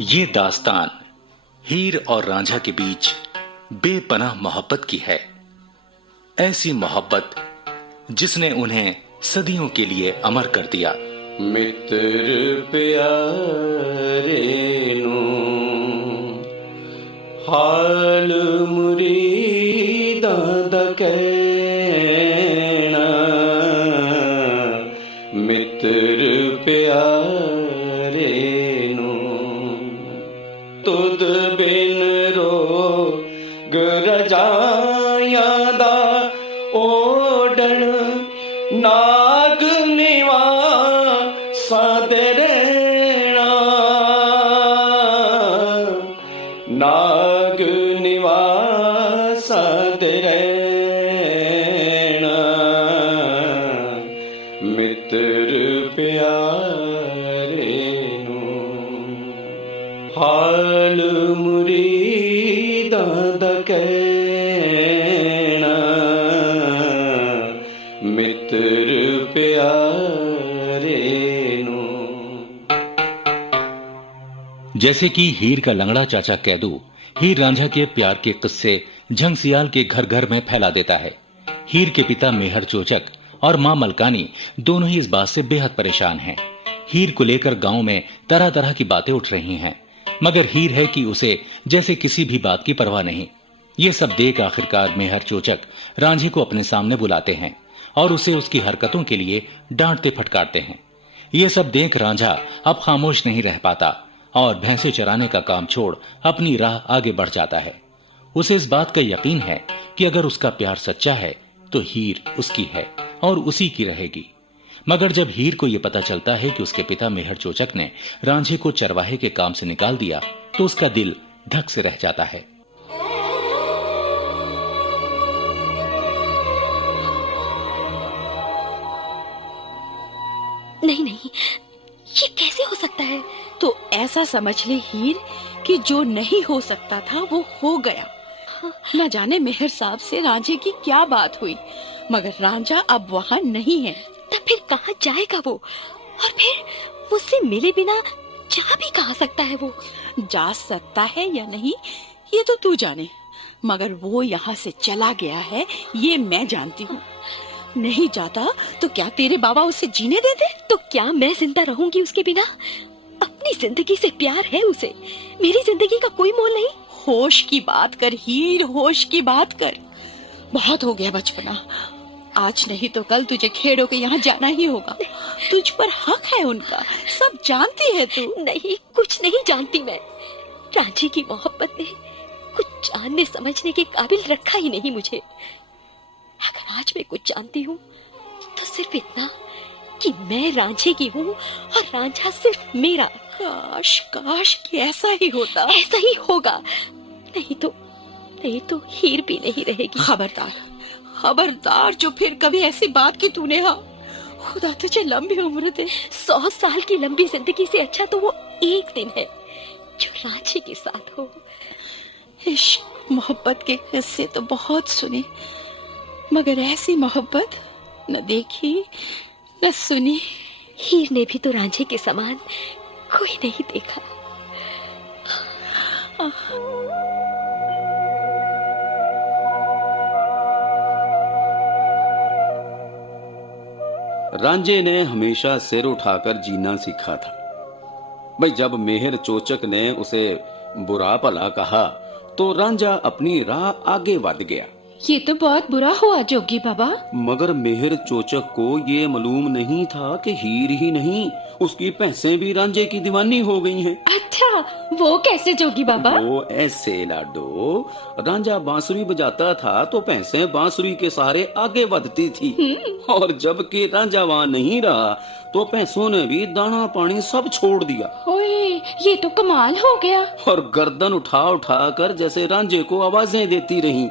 ये दास्तान हीर और रांझा के बीच बेपनाह मोहब्बत की है। ऐसी मोहब्बत जिसने उन्हें सदियों के लिए अमर कर दिया। मित्र प्यारे नु हाल मुरीदां दा कहना, मित्र प्यारे नु तुद बिन रोग रजायां दा ओढ़न नाग निवासां दे रहना, नाग निवासां दे रहना, मित्र प्यारे नु हाल मुरीदां दा कहना, मित्र प्यारे नु। जैसे कि हीर का लंगड़ा चाचा कैदू हीर रांझा के प्यार के किस्से झंगसियाल के घर घर में फैला देता है। हीर के पिता मेहर चोचक और मां मलकानी दोनों ही इस बात से बेहद परेशान हैं। हीर को लेकर गांव में तरह तरह की बातें उठ रही हैं, मगर हीर है कि उसे जैसे किसी भी बात की परवाह नहीं। ये सब देख आखिरकार मेहर चोचक रांझे को अपने सामने बुलाते हैं और उसे उसकी हरकतों के लिए डांटते फटकारते हैं। ये सब देख रांझा अब खामोश नहीं रह पाता और भैंसे चराने का काम छोड़ अपनी राह आगे बढ़ जाता है। उसे इस बात का यकीन है कि अगर उसका प्यार सच्चा है तो हीर उसकी है और उसी की रहेगी। मगर जब हीर को यह पता चलता है कि उसके पिता मेहर चोचक ने रांझे को चरवाहे के काम से निकाल दिया तो उसका दिल धक से रह जाता है। नहीं नहीं, ये कैसे हो सकता है? तो ऐसा समझ ले हीर कि जो नहीं हो सकता था वो हो गया। न जाने मेहर साहब से रांझे की क्या बात हुई, मगर रांझा अब वहाँ नहीं है। तब फिर कहाँ जाएगा वो? और फिर मुझसे मिले बिना जा भी कहाँ सकता है वो? जा सकता है या नहीं ये तो तू जाने, मगर वो यहाँ से चला गया है ये मैं जानती हूँ। नहीं जाता तो क्या तेरे बाबा उसे जीने देते? तो क्या मैं जिंदा रहूंगी उसके बिना? अपनी जिंदगी से प्यार है उसे, मेरी जिंदगी का कोई मोल नहीं। होश की बात कर हीर, होश की बात कर। बहुत हो गया बचपना, आज नहीं तो कल तुझे खेड़ों के यहाँ जाना ही होगा। तुझ पर हक है उनका, सब जानती है तू। नहीं, कुछ नहीं जानती मैं। रांझे की मोहब्बत ने कुछ जानने समझने के काबिल रखा ही नहीं मुझे। अगर आज मैं कुछ जानती हूँ तो सिर्फ इतना कि मैं रांझे की हूँ और रांझा सिर्फ मेरा। काश काश कि ऐसा ही होता। ऐसा ही होगा, नहीं तो हीर भी नहीं रहेगी। खबरदार खबरदार जो फिर कभी ऐसी बात की तूने। हाँ, खुदा तुझे लंबी उम्र दे। 100 साल की लंबी जिंदगी से अच्छा तो वो एक दिन है जो रांझे के साथ हो। इश्क मोहब्बत के किस्से तो बहुत सुने, मगर ऐसी मोहब्बत न देखी न सुनी। हीर ने भी तो रांझे के समान कोई नहीं देखा। रांझे ने हमेशा सिर उठाकर जीना सीखा था। भाई जब मेहर चोचक ने उसे बुरा भला कहा तो रांझा अपनी राह आगे बढ़ गया। ये तो बहुत बुरा हुआ जोगी बाबा। मगर मेहर चोचक को ये मालूम नहीं था कि हीर ही नहीं उसकी भैंसें भी रांझे की दीवानी हो गई हैं। अच्छा, वो कैसे जोगी बाबा? वो ऐसे लाडो, रांझा बांसुरी बजाता था तो भैंसें बांसुरी के सहारे आगे बढ़ती थी, और जबकि रांझा वहाँ नहीं रहा तो भैंसों ने भी दाना पानी सब छोड़ दिया। ओए, ये तो कमाल हो गया। और गर्दन उठा उठा कर जैसे रांझे को आवाजें देती रहीं।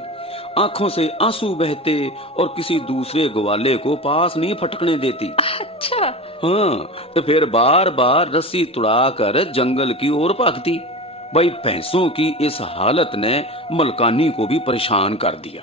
आंखों से आंसू बहते और किसी दूसरे ग्वाले को पास नहीं फटकने देती। अच्छा। हाँ, तो फिर बार बार रस्सी तुड़ा कर जंगल की ओर भागती। भाई भैंसों की इस हालत ने मलकानी को भी परेशान कर दिया।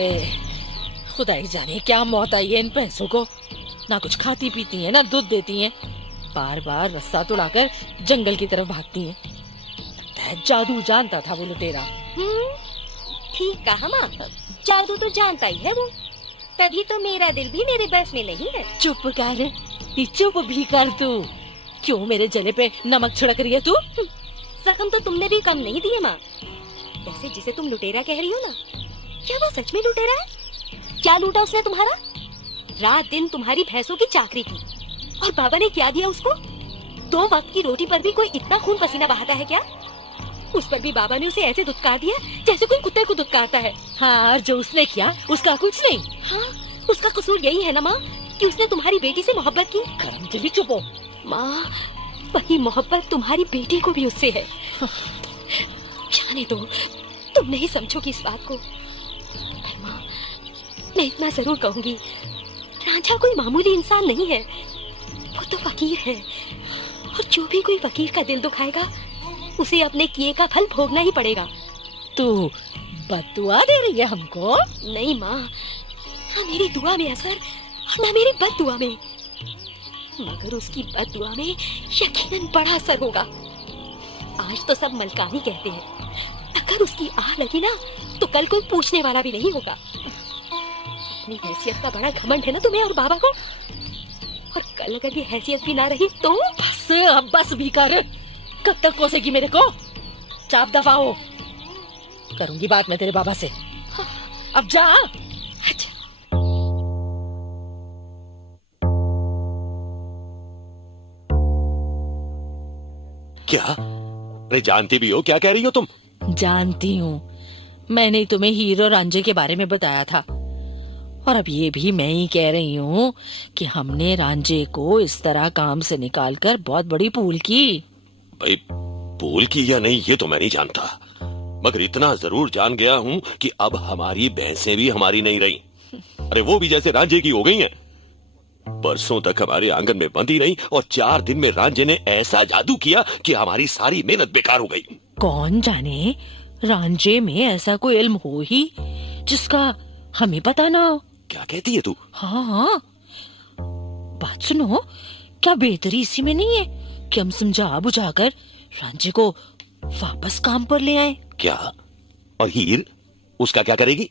अरे खुदाई जाने क्या मौत आई है इन भैंसों को। ना कुछ खाती पीती है ना दूध देती हैं। बार बार रास्ता तोड़ाकर जंगल की तरफ भागती हैं। लगता है जादू जानता था वो लुटेरा। ठीक कहा माँ, जादू तो जानता ही है वो, तभी तो मेरा दिल भी मेरे बस में नहीं है। चुप कर, चुप भी कर तू। क्यों मेरे जले पे नमक छिड़क रही है तू? जख्म तो तुमने भी कम नहीं दिए माँ। वैसे जिसे तुम लुटेरा कह रही हो ना, क्या वो सच में लुटेरा है? क्या लूटा उसने तुम्हारा? रात दिन तुम्हारी भैंसों की चाकरी की, और बाबा ने क्या दिया उसको? 2 वक्त की रोटी पर भी कोई इतना खून पसीना बहाता है क्या? उस पर भी बाबा ने उसे ऐसे दुत्कार दिया जैसे कोई कुत्ते को दुत्कारता है। हाँ, जो उसने किया उसका कुछ नहीं। हाँ, उसका कसूर यही है ना माँ कि उसने तुम्हारी बेटी से मोहब्बत की। करम चली चुप हो। माँ, वही मोहब्बत तुम्हारी बेटी को भी उससे है। जाने दो, तुम नहीं समझोगी इस बात को। पर माँ, मैं इतना जरूर कहूंगी, रांझा कोई मामूली इंसान नहीं है, वो तो फकीर है। और जो भी कोई फकीर का दिल दुखाएगा, उसे अपने किए का फल भोगना ही पड़ेगा। तू बद्दुआ दे रही है हमको? नहीं माँ, ना मेरी दुआ में असर और ना मेरी बद्दुआ में, मगर उसकी बद्दुआ में यकीनन बड़ा असर होगा। आज तो सब मलकानी कहते हैं, अगर उसकी आह लगी ना तो कल कोई पूछने वाला भी नहीं होगा। अपनी हैसियत का बड़ा घमंड है ना तुम्हें और बाबा को, और कल अगर ये हैसियत भी ना रही तो? बस अब बस भी कर। कब तक कोसेगी मेरे को? चाप दफा हो। करूंगी बात मैं तेरे बाबा से। अब जा। अच्छा, क्या? अरे जानती भी हो क्या कह रही हो तुम? जानती हूँ, मैंने तुम्हें हीर और रांझे के बारे में बताया था, और अब ये भी मैं ही कह रही हूँ कि हमने रांझे को इस तरह काम से निकालकर बहुत बड़ी भूल की। भाई भूल की या नहीं ये तो मैं नहीं जानता, मगर इतना जरूर जान गया हूँ कि अब हमारी भैंसें भी हमारी नहीं रही। अरे वो भी जैसे रांझे की हो गई हैं। परसों तक हमारे आंगन में बंधी रही और 4 दिन में रांझे ने ऐसा जादू किया कि हमारी सारी मेहनत बेकार हो गई। कौन जाने रांझे में ऐसा कोई इल्म हो ही जिसका हमें पता ना हो। क्या कहती है तू? हाँ, बात सुनो, क्या बेहतरी इसी में नहीं है कि हम समझा बुझाकर रांझे को वापस काम पर ले आए? क्या? और हीर, उसका क्या करेगी?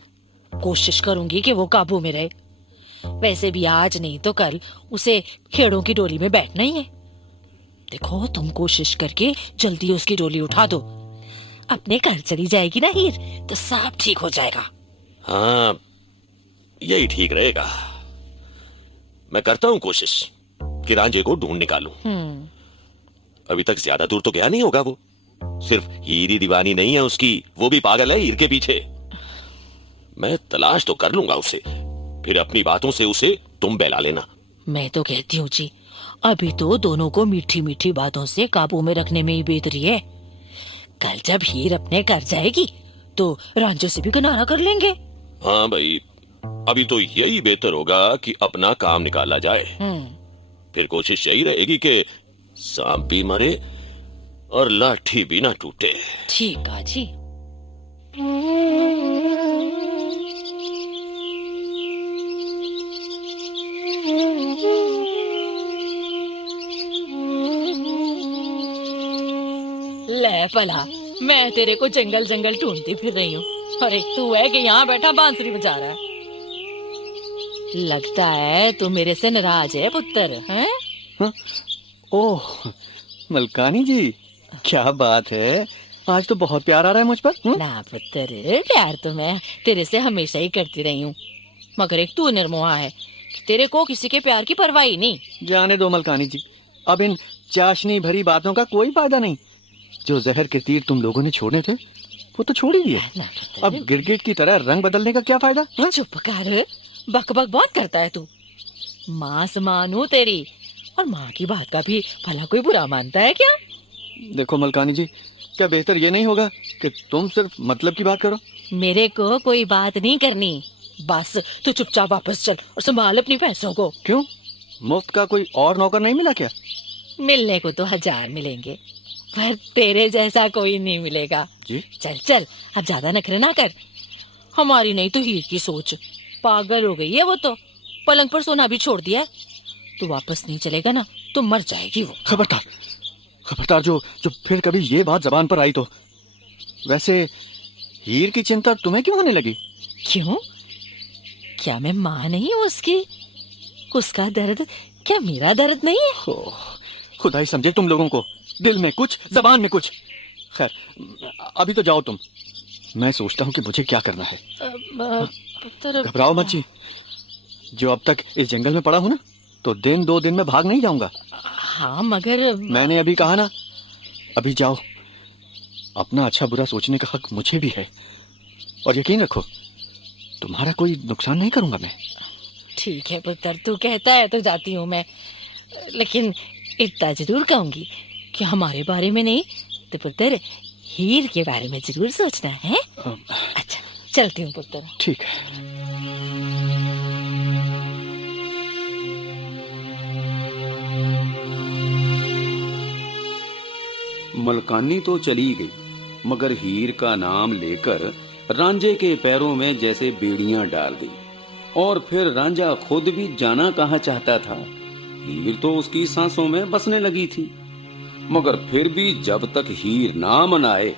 कोशिश करूंगी कि वो काबू में रहे। वैसे भी आज नहीं तो कल उसे खेड़ों की डोली में बैठना ही है। देखो, तुम कोशिश करके जल्दी उसकी डोली उठा दो। अपने घर चली जाएगी ना हीर, तो सब ठीक हो जाएगा। हाँ, यही ठीक रहेगा। मैं करता हूँ कोशिश कि रांझे को ढूंढ निकालूं। अभी तक ज्यादा दूर तो गया नहीं होगा वो। सिर्फ हीर ही दीवानी नहीं है उसकी, वो भी पागल है हीर के पीछे। मैं तलाश तो कर लूंगा उसे, फिर अपनी बातों से उसे तुम बहला लेना। मैं तो कहती हूँ जी, अभी तो दोनों को मीठी मीठी बातों से काबू में रखने में ही बेहतरी है। कल जब हीर अपने घर जाएगी तो रांझे से भी किनारा कर लेंगे। हाँ भाई, अभी तो यही बेहतर होगा कि अपना काम निकाला जाए। फिर कोशिश यही रहेगी कि सांप भी मरे और लाठी भी ना टूटे। ठीक है जी। ले भला, मैं तेरे को जंगल जंगल ढूंढती फिर रही हूँ, और एक तू है कि यहाँ बैठा बांसुरी बजा रहा है। लगता है तू मेरे से नाराज है पुत्र, हैं? हाँ? ओह मलकानी जी, क्या बात है, आज तो बहुत प्यार आ रहा है मुझ पर। ना पुत्र, प्यार तो मैं तेरे से हमेशा ही करती रही हूँ, मगर एक तू निर्मोहा है कि तेरे को किसी के प्यार की परवाह ही नहीं। जाने दो मलकानी जी, अब इन चाशनी भरी बातों का कोई फायदा नहीं। जो जहर के तीर तुम लोगों ने छोड़े थे वो तो छोड़ ही दिए। अब गिरगिट की तरह रंग बदलने का क्या फायदा? चुप कर, बक बक बहुत करता है तू। माँ समान हूँ तेरी, और माँ की बात का भी भला कोई बुरा मानता है क्या? देखो मलकानी जी, क्या बेहतर ये नहीं होगा कि तुम सिर्फ मतलब की बात करो? मेरे को कोई बात नहीं करनी, बस तू चुपचाप वापस चल और संभाल अपनी भैंसों को। क्यों, मुफ्त का कोई और नौकर नहीं मिला क्या? मिलने को तो 1000 मिलेंगे, पर तेरे जैसा कोई नहीं मिलेगा। जी? चल चल, अब ज्यादा नखरे ना कर। हमारी नहीं तो हीर की सोच। पागल हो गई है वो तो, पलंग पर सोना भी छोड़ दिया। तू वापस नहीं चलेगा ना तो मर जाएगी वो। खबरदार खबरदार, जो जो फिर कभी ये बात जबान पर आई तो। वैसे हीर की चिंता तुम्हें क्यों होने लगी? क्यों? क्या मैं माँ नहीं हूँ उसकी? उसका दर्द क्या मेरा दर्द नहीं है? ओह, खुदा ही समझे तुम लोगों को, दिल में कुछ जबान में कुछ। खैर अभी तो जाओ तुम, मैं सोचता हूँ कि मुझे क्या करना है। पुत्र, घबराओ मत जी, जो अब तक इस जंगल में पड़ा हूँ ना, तो दिन 2 दिन में भाग नहीं जाऊंगा। हाँ मगर मैंने अभी कहा ना, अभी जाओ। अपना अच्छा बुरा सोचने का हक मुझे भी है, और यकीन रखो तुम्हारा कोई नुकसान नहीं करूंगा मैं। ठीक है पुत्र, तू कहता है तो जाती हूँ मैं, लेकिन इतना जरूर कहूंगी कि हमारे बारे में नहीं तो पुत्र हीर के बारे में जरूर सोचना है। अच्छा चलती हूँ पुत्र। ठीक है। मलकानी तो चली गई, मगर हीर का नाम लेकर रांझे के पैरों में जैसे बेड़ियां डाल दी। और फिर रांझा खुद भी जाना कहाँ चाहता था। हीर तो उसकी सांसों में बसने लगी थी, मगर फिर भी जब तक हीर ना मनाए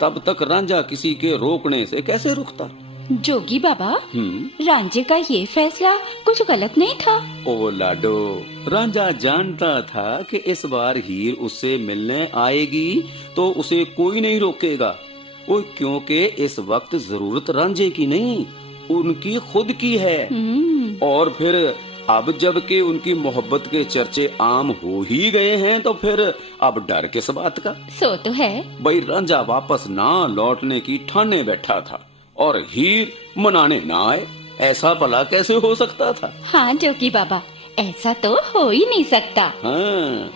तब तक रांझा किसी के रोकने से कैसे रुकता। जोगी बाबा, रांझे का ये फैसला कुछ गलत नहीं था। ओ लाडो, रांझा जानता था कि इस बार हीर उससे मिलने आएगी तो उसे कोई नहीं रोकेगा। ओ, क्योंकि इस वक्त जरूरत रांझे की नहीं, उनकी खुद की है। और फिर अब जबकि उनकी मोहब्बत के चर्चे आम हो ही गए हैं तो फिर अब डर किस बात का। सो तो है भाई, रांझा वापस ना लौटने की ठाने बैठा था और हीर मनाने ना आए, ऐसा भला कैसे हो सकता था? हाँ जोगी बाबा, ऐसा तो हो ही नहीं सकता। हाँ।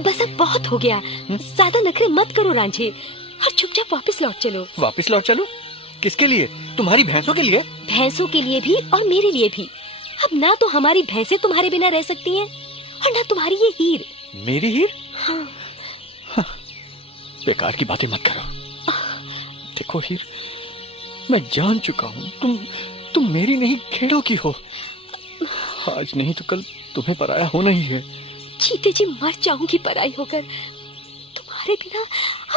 बस अब बहुत हो गया, ज्यादा नखरे मत करो रांझे, और चुपचाप वापस लौट चलो। वापस लौट चलो? किसके लिए? तुम्हारी भैंसों के लिए? भैंसों के लिए भी और मेरे लिए भी। अब ना तो हमारी भैंसें तुम्हारे बिना रह सकती हैं और ना तुम्हारी ये हीर। मेरी हीर? हाँ। बेकार की बातें मत करो। देखो हीर, मैं जान चुका हूँ तुम मेरी नहीं खेड़ों की हो। आज नहीं तो कल तुम्हें पराया होना ही है। जीते जी मर जाऊंगी पराई होकर। तुम्हारे बिना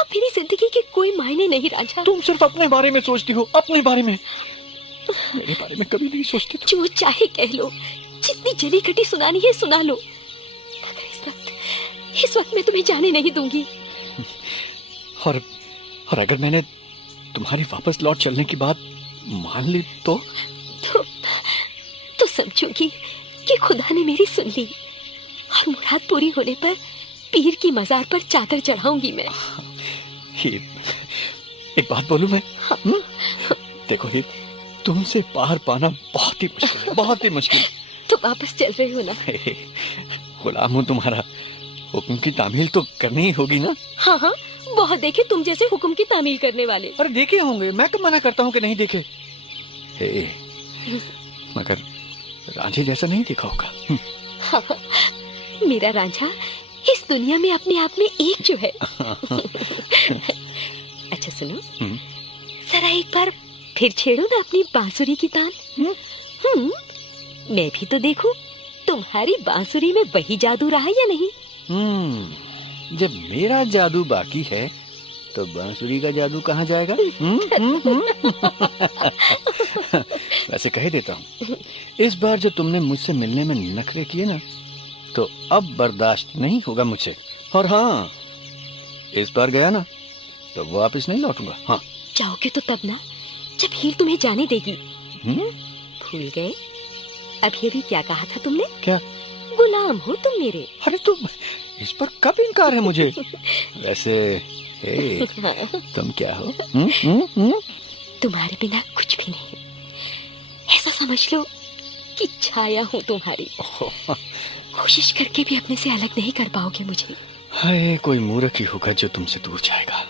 अब मेरी जिंदगी के कोई मायने नहीं रांझा। तुम सिर्फ अपने बारे में सोचती हो, अपने बारे में। मेरे बारे में कभी नहीं सोचती। जो चाहे कह लो, जितनी जली कटी सुनानी है सुना लो, मगर इस वक्त मैं तुम्हें जाने नहीं दूंगी। और अगर मैंने तुम्हारी वापस लौट चलने की बात मान ली तो समझूंगी कि खुदा ने मेरी सुन ली, और मुराद पूरी होने पर पीर की मजार पर चादर चढ़ाऊंगी मैं। हीर, एक बात बोलूं मैं? देखो हीर, तुमसे पार पाना बहुत ही मुश्किल है, बहुत ही मुश्किल। तुम वापस चल रहे हो ना? गुलाम हूँ तुम्हारा, हुक्म की तामील तो करनी ही होगी ना। हाँ हाँ, बहुत देखे तुम जैसे हुक्म की तामील करने वाले। अरे देखे होंगे, मैं कब मना करता हूँ कि नहीं देखे। मगर रांझे जैसा नहीं देखा होगा। हाँ, मेरा रांझा इस दुनिया में अपने आप में एक जो है। अच्छा सुनो, जरा एक बार फिर छेड़ो ना अपनी बांसुरी की तान। मैं भी तो देखूं तुम्हारी बांसुरी में वही जादू रहा या नहीं। जब मेरा जादू बाकी है तो बांसुरी का जादू कहाँ जाएगा? वैसे कह देता हूँ, इस बार जो तुमने मुझसे मिलने में नखरे किए ना, तो अब बर्दाश्त नहीं होगा मुझसे। और हाँ, इस बार गया ना तो वापस नहीं लौटूंगा। हाँ, जाओगे तो तब ना जब हीर तुम्हें जाने देगी। भूल गए अभी अभी क्या कहा था तुमने? क्या? गुलाम हो तुम मेरे। अरे तुम, इस पर कब इनकार है मुझे? वैसे तुम क्या हो? तुम्हारे बिना कुछ भी नहीं, ऐसा समझ लो कि छाया हूँ तुम्हारी। कोशिश करके भी अपने से अलग नहीं कर पाओगे मुझे। हाय, कोई मूर्ख ही होगा जो तुमसे दूर जाएगा।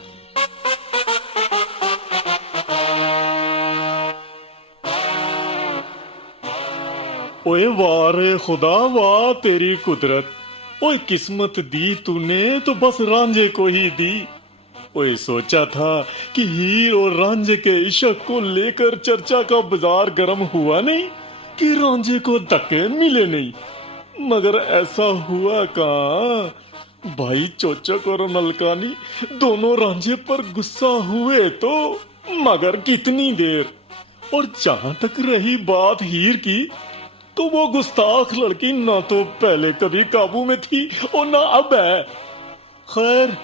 ओए वाह रे खुदा, वाह तेरी कुदरत। ओए किस्मत दी तूने तो बस रांझे को ही दी। ओए सोचा था कि हीर और रांझे के इश्क को लेकर चर्चा का बाजार गर्म हुआ नहीं, कि रांझे को धक्के मिले नहीं, मगर ऐसा हुआ कहाँ। भाई चोचक और मलकानी दोनों रांझे पर गुस्सा हुए तो, मगर कितनी देर। और जहां तक रही बात हीर की, तो वो गुस्ताख लड़की ना तो पहले कभी काबू में थी और ना अब है। खैर,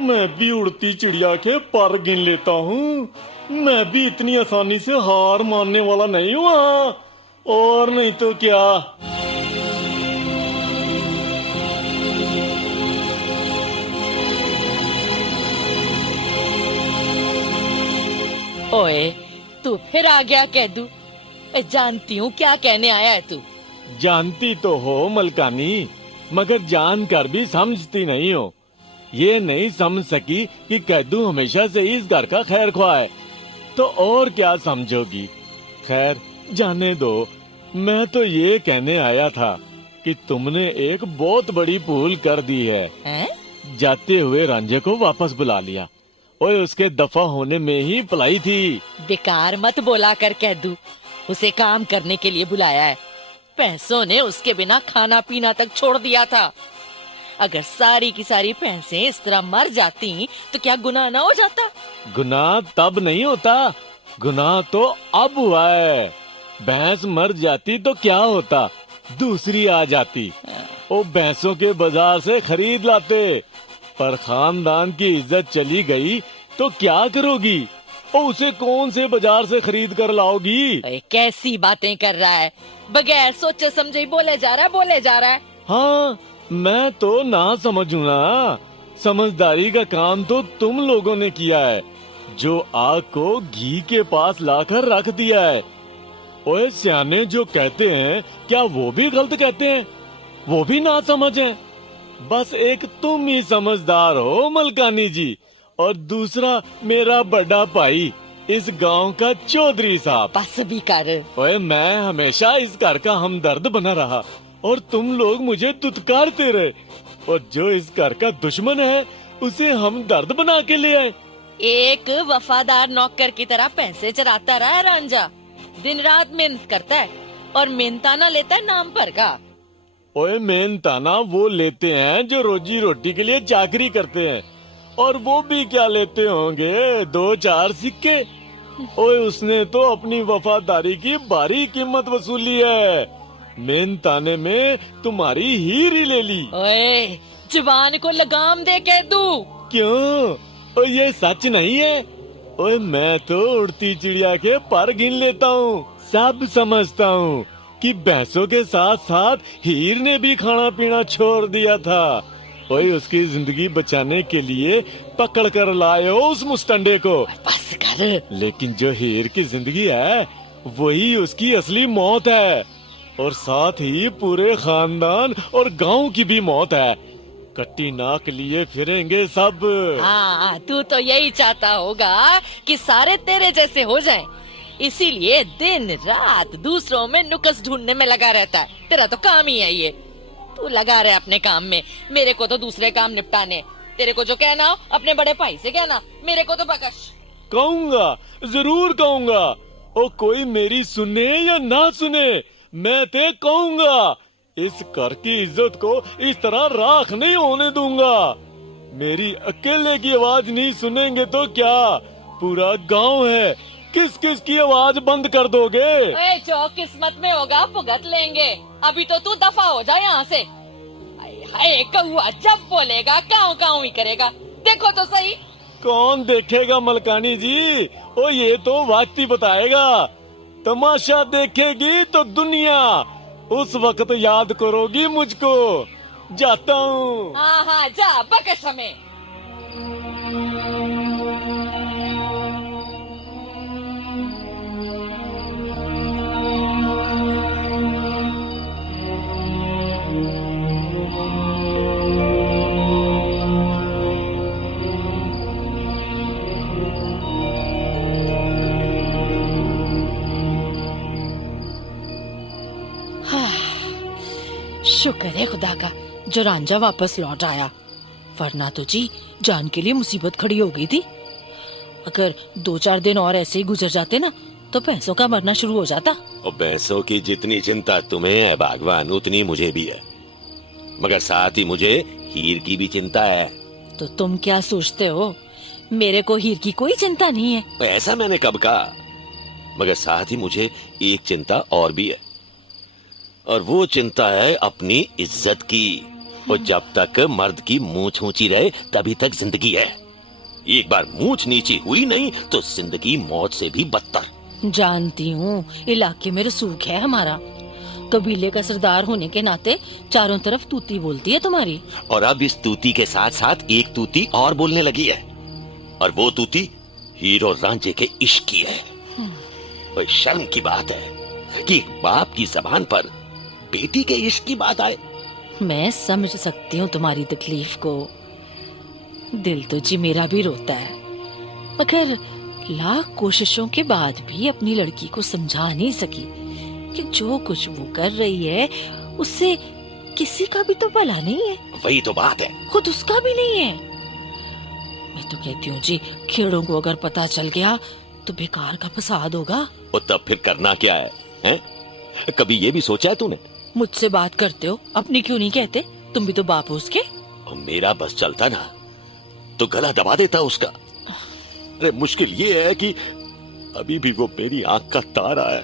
मैं भी उड़ती चिड़िया के पर गिन लेता हूँ। मैं भी इतनी आसानी से हार मानने वाला नहीं हुआ, और नहीं तो क्या। ओए, तू फिर आ गया कैदू। जानती हूँ क्या कहने आया है तू। जानती तो हो मलकानी, मगर जानकर भी समझती नहीं हो। ये नहीं समझ सकी कि कैदू हमेशा से इस घर का खैर ख्वाह है, तो और क्या समझोगी। खैर जाने दो। मैं तो ये कहने आया था कि तुमने एक बहुत बड़ी भूल कर दी है। जाते हुए रांझे को वापस बुला लिया। ओए, उसके दफा होने में ही भलाई थी। बेकार मत बोला कर कैदू, उसे काम करने के लिए बुलाया है। पैसों ने उसके बिना खाना पीना तक छोड़ दिया था। अगर सारी की सारी भैंसें इस तरह मर जाती तो क्या गुनाह ना हो जाता? गुनाह तब नहीं होता, गुनाह तो अब हुआ है। भैंस मर जाती तो क्या होता, दूसरी आ जाती। वो भैंसों के बाजार से खरीद लाते। पर खानदान की इज्जत चली गई तो क्या करोगी? और उसे कौन से बाजार से खरीद कर लाओगी? कैसी बातें कर रहा है, बगैर सोचे समझे ही बोले जा रहा है। हाँ, मैं तो ना समझू ना। समझदारी का काम तो तुम लोगों ने किया है, जो आग को घी के पास लाकर रख दिया है। ओए, सियाने जो कहते हैं क्या वो भी गलत कहते हैं? वो भी ना समझ है। बस एक तुम ही समझदार हो मलकानी जी, और दूसरा मेरा बड़ा भाई इस गांव का चौधरी साहब। बस भी कर। ओए, मैं हमेशा इस घर का हमदर्द बना रहा और तुम लोग मुझे दुत्कारते रहे, और जो इस घर का दुश्मन है उसे हमदर्द बना के ले आए। एक वफादार नौकर की तरह पैसे चराता रहा रांझा, दिन रात मेहनत करता है और मेहनताना लेता है नाम पर का। ओए, मेहनताना वो लेते हैं जो रोजी रोटी के लिए चाकरी करते हैं, और वो भी क्या लेते होंगे, 2-4 सिक्के। ओए, उसने तो अपनी वफादारी की भारी कीमत वसूली है। मेहनताने में तुम्हारी हीर ही ले ली। ओए, जुबान को लगाम दे कैदू। क्यों? ओए, ये सच नहीं है। ओए, मैं तो उड़ती चिड़िया के पर गिन लेता हूँ, सब समझता हूँ कि भैंसों के साथ साथ हीर ने भी खाना पीना छोड़ दिया था। ओए, उसकी जिंदगी बचाने के लिए पकड़ कर लाए हो उस मुस्टंडे को। बस कर। लेकिन जो हीर की जिंदगी है वही उसकी असली मौत है, और साथ ही पूरे खानदान और गांव की भी मौत है। कट्टी नाक लिए फिरेंगे सब। हाँ, तू तो यही चाहता होगा कि सारे तेरे जैसे हो जाएं। इसीलिए दिन रात दूसरों में नुक्स ढूंढने में लगा रहता है। तेरा तो काम ही है ये। तू लगा रहा है अपने काम में, मेरे को तो दूसरे काम निपटाने। तेरे को जो कहना हो अपने बड़े भाई से कहना, मेरे को तो बकश। कहूंगा, जरूर कहूंगा। और कोई मेरी सुने या ना सुने, मैं ते कहूंगा। इस घर की इज्जत को इस तरह राख नहीं होने दूंगा। मेरी अकेले की आवाज नहीं सुनेंगे तो क्या, पूरा गांव है। किस किस की आवाज बंद कर दोगे? जो किस्मत में होगा भुगत लेंगे। अभी तो तू दफा हो जा यहाँ से। हाय कौआ जब बोलेगा काऊ काऊ ही करेगा। देखो तो सही। कौन देखेगा मलकानी जी? ओ, ये तो वक्त ही बताएगा। तमाशा देखेगी तो दुनिया, उस वक्त याद करोगी मुझको। जाता हूँ। हाँ, जा बकश हमें। शुक्र है खुदा का जो रांझा वापस लौट आया, वरना तो जी जान के लिए मुसीबत खड़ी हो गई थी। अगर 2-4 दिन और ऐसे ही गुजर जाते ना तो भैंसों का मरना शुरू हो जाता। और भैंसों की जितनी चिंता तुम्हें है भगवान, उतनी मुझे भी है, मगर साथ ही मुझे हीर की भी चिंता है। तो तुम क्या सोचते हो, मेरे को हीर की कोई चिंता नहीं है? ऐसा मैंने कब कहा, मगर साथ ही मुझे एक चिंता और भी है, और वो चिंता है अपनी इज्जत की। और जब तक मर्द की मूंछ ऊंची रहे तभी तक जिंदगी है। एक बार मूंछ नीची हुई नहीं तो जिंदगी मौत से भी बदतर। जानती हूँ, इलाके में रसूख है हमारा। कबीले का सरदार होने के नाते चारों तरफ तूती बोलती है तुम्हारी। और अब इस तूती के साथ साथ एक तूती और बोलने लगी है, और वो तूती हीर और रांझे के इश्क की है। और शर्म की बात है कि एक बाप की जबान पर बेटी के इश्क की बात आए। मैं समझ सकती हूँ तुम्हारी तकलीफ को, दिल तो जी मेरा भी रोता है, मगर लाख कोशिशों के बाद भी अपनी लड़की को समझा नहीं सकी कि जो कुछ वो कर रही है उससे किसी का भी तो भला नहीं है। वही तो बात है, खुद उसका भी नहीं है। मैं तो कहती हूँ जी, खेड़ों को अगर पता चल गया तो बेकार का फसाद होगा। और तब फिर करना क्या है, हैं? कभी ये भी सोचा है तूने? मुझसे बात करते हो, अपनी क्यों नहीं कहते? तुम भी तो बाप हो उसके। और मेरा बस चलता ना तो गला दबा देता उसका। अरे मुश्किल ये है कि अभी भी वो मेरी आंख का तारा है,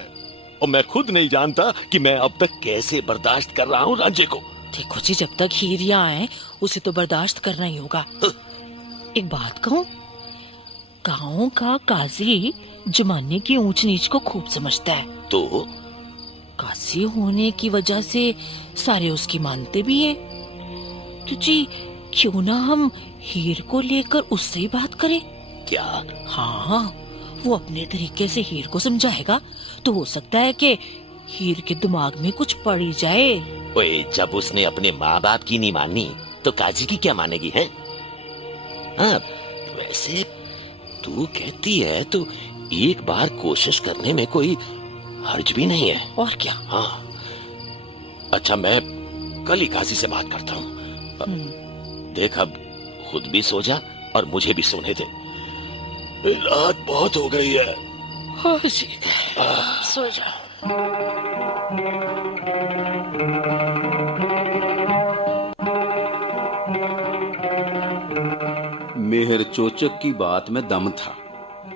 और मैं खुद नहीं जानता कि मैं अब तक कैसे बर्दाश्त कर रहा हूँ रांझे को। देखो जी, जब तक हीर यहाँ है उसे तो बर्दाश्त करना ही होगा। एक बात कहूँ, गाँव का काजी जमाने की ऊंच नीच को खूब समझता है। तो काजी होने की वजह से सारे उसकी मानते भी हैं। तो जी क्यों ना हम हीर को लेकर उससे ही बात करें? क्या? हाँ, वो अपने तरीके से हीर को समझाएगा तो हो सकता है कि हीर के दिमाग में कुछ पड़ ही जाए। ओए, जब उसने अपने माँ बाप की नहीं मानी तो काजी की क्या मानेगी, है? हाँ, वैसे तू कहती है तो एक बार कोशिश करने में कोई हर्ज भी नहीं है। और क्या? हाँ, अच्छा, मैं कल ही काजी से बात करता हूँ। देख, अब खुद भी सो जा और मुझे भी सोने दे, रात बहुत हो गई है। हाँ जी, सो जाओ। मेहर चोचक की बात में दम था।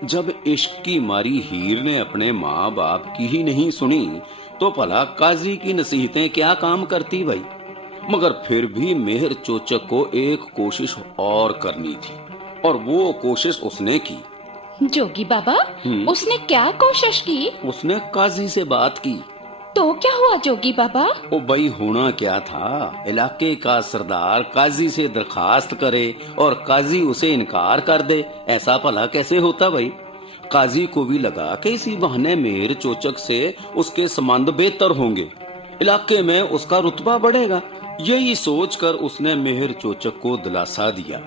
जब इश्क की मारी हीर ने अपने माँ बाप की ही नहीं सुनी तो भला काजी की नसीहतें क्या काम करती भाई। मगर फिर भी मेहर चोचक को एक कोशिश और करनी थी, और वो कोशिश उसने की। जोगी बाबा, उसने क्या कोशिश की? उसने काजी से बात की। तो क्या हुआ जोगी बाबा? ओ भाई, होना क्या था, इलाके का सरदार काजी से दरखास्त करे और काजी उसे इनकार कर दे। ऐसा भला कैसे होता भाई। काजी को भी लगा कि इसी बहाने मेहर चोचक से उसके संबंध बेहतर होंगे, इलाके में उसका रुतबा बढ़ेगा। यही सोचकर उसने मेहर चोचक को दिलासा दिया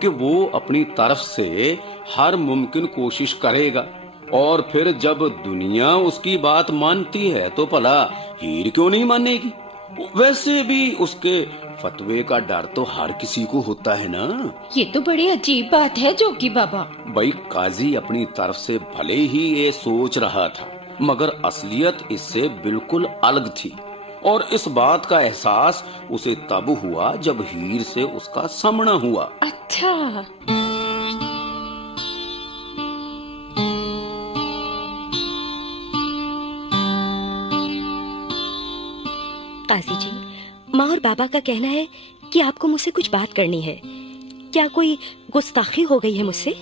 कि वो अपनी तरफ से हर मुमकिन कोशिश करेगा, और फिर जब दुनिया उसकी बात मानती है तो भला हीर क्यों नहीं मानेगी। वैसे भी उसके फतवे का डर तो हर किसी को होता है ना। ये तो बड़ी अजीब बात है जोगी बाबा। भाई, काजी अपनी तरफ से भले ही ये सोच रहा था, मगर असलियत इससे बिल्कुल अलग थी, और इस बात का एहसास उसे तब हुआ जब हीर से उसका सामना हुआ। अच्छा, काजी जी, माँ और बाबा का कहना है कि आपको मुझसे कुछ बात करनी है। क्या कोई गुस्ताखी हो गई है मुझसे?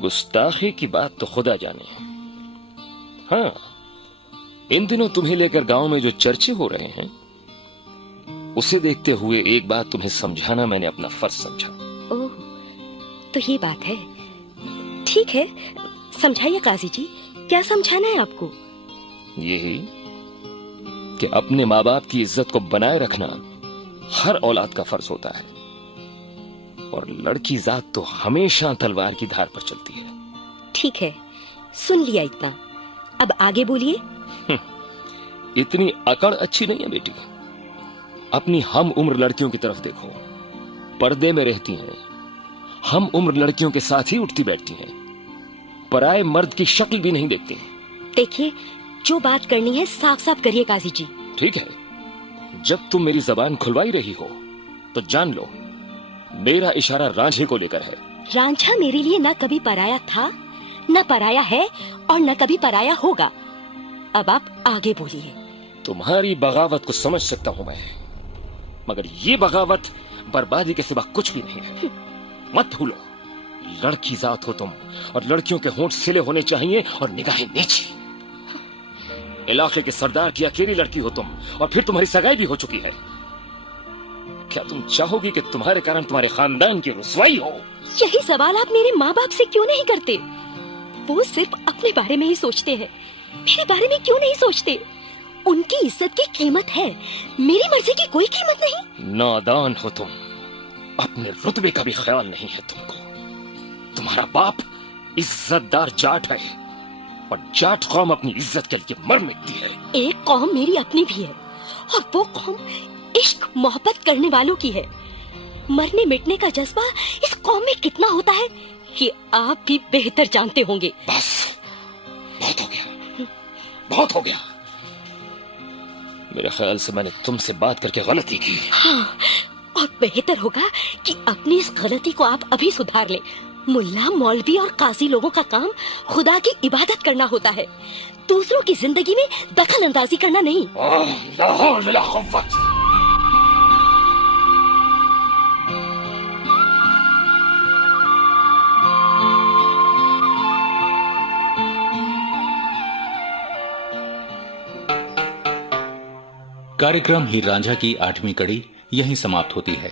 गुस्ताखी की बात तो खुदा जाने। हाँ, इन दिनों तुम्हें लेकर गांव में जो चर्चे हो रहे हैं उसे देखते हुए एक बात तुम्हें समझाना मैंने अपना फर्ज समझा। ओह, तो ये बात है। ठीक है, समझाइए काजी जी, क्या समझाना है आपको? यही कि अपने माँ बाप की इज्जत को बनाए रखना हर औलाद का फर्ज होता है, और लड़की जात तो हमेशा तलवार की धार पर चलती है। ठीक है, सुन लिया इतना, अब आगे बोलिए। इतनी अकड़ अच्छी नहीं है बेटी। अपनी हम उम्र लड़कियों की तरफ देखो, पर्दे में रहती हैं, हम उम्र लड़कियों के साथ ही उठती बैठती हैं, पराए मर्द की शक्ल भी नहीं देखती। देखिए, जो बात करनी है साफ साफ करिए काजी जी। ठीक है, जब तुम मेरी जबान खुलवाई रही हो तो जान लो मेरा इशारा रांझे को लेकर है। रांझा मेरे लिए न कभी पराया था, न पराया है और न कभी पराया होगा। अब आप आगे बोलिए। तुम्हारी बगावत को समझ सकता हूं मैं, मगर ये बगावत बर्बादी के सिवा कुछ भी नहीं है। मत भूलो, लड़की जात हो तुम और लड़कियों के होंठ सिले होने चाहिए और निगाहें नीची। इलाके के सरदार की अकेली लड़की हो तुम और फिर तुम्हारी सगाई भी हो चुकी है। क्या तुम चाहोगी कि तुम्हारे कारण तुम्हारे खानदान की रुसवाई हो? यही सवाल आप मेरे माँ बाप से क्यों नहीं करते? वो सिर्फ अपने बारे में ही सोचते हैं, मेरे बारे में क्यों नहीं सोचते? उनकी इज्जत की कीमत है, मेरी मर्जी की कोई कीमत नहीं। नादान हो तुम, अपने रुतबे का भी ख्याल नहीं है तुमको। तुम्हारा बाप इज्जतदार जाट है और जाट कौम अपनी इज्जत के लिए मर मिटती है। एक कौम मेरी अपनी भी है और वो कौम इश्क मोहब्बत करने वालों की है। मरने मिटने का जज्बा इस कौम में कितना होता है ये आप भी बेहतर जानते होंगे। बस, बहुत हो गया, बहुत हो गया। मेरे ख्याल से मैंने तुमसे बात करके गलती की। हाँ, और बेहतर होगा कि अपनी इस गलती को आप अभी सुधार लें। मुल्ला, मौलवी और काजी लोगों का काम खुदा की इबादत करना होता है, दूसरों की जिंदगी में दखल अंदाजी करना नहीं। कार्यक्रम हीर रांझा की 8वीं कड़ी यहीं समाप्त होती है।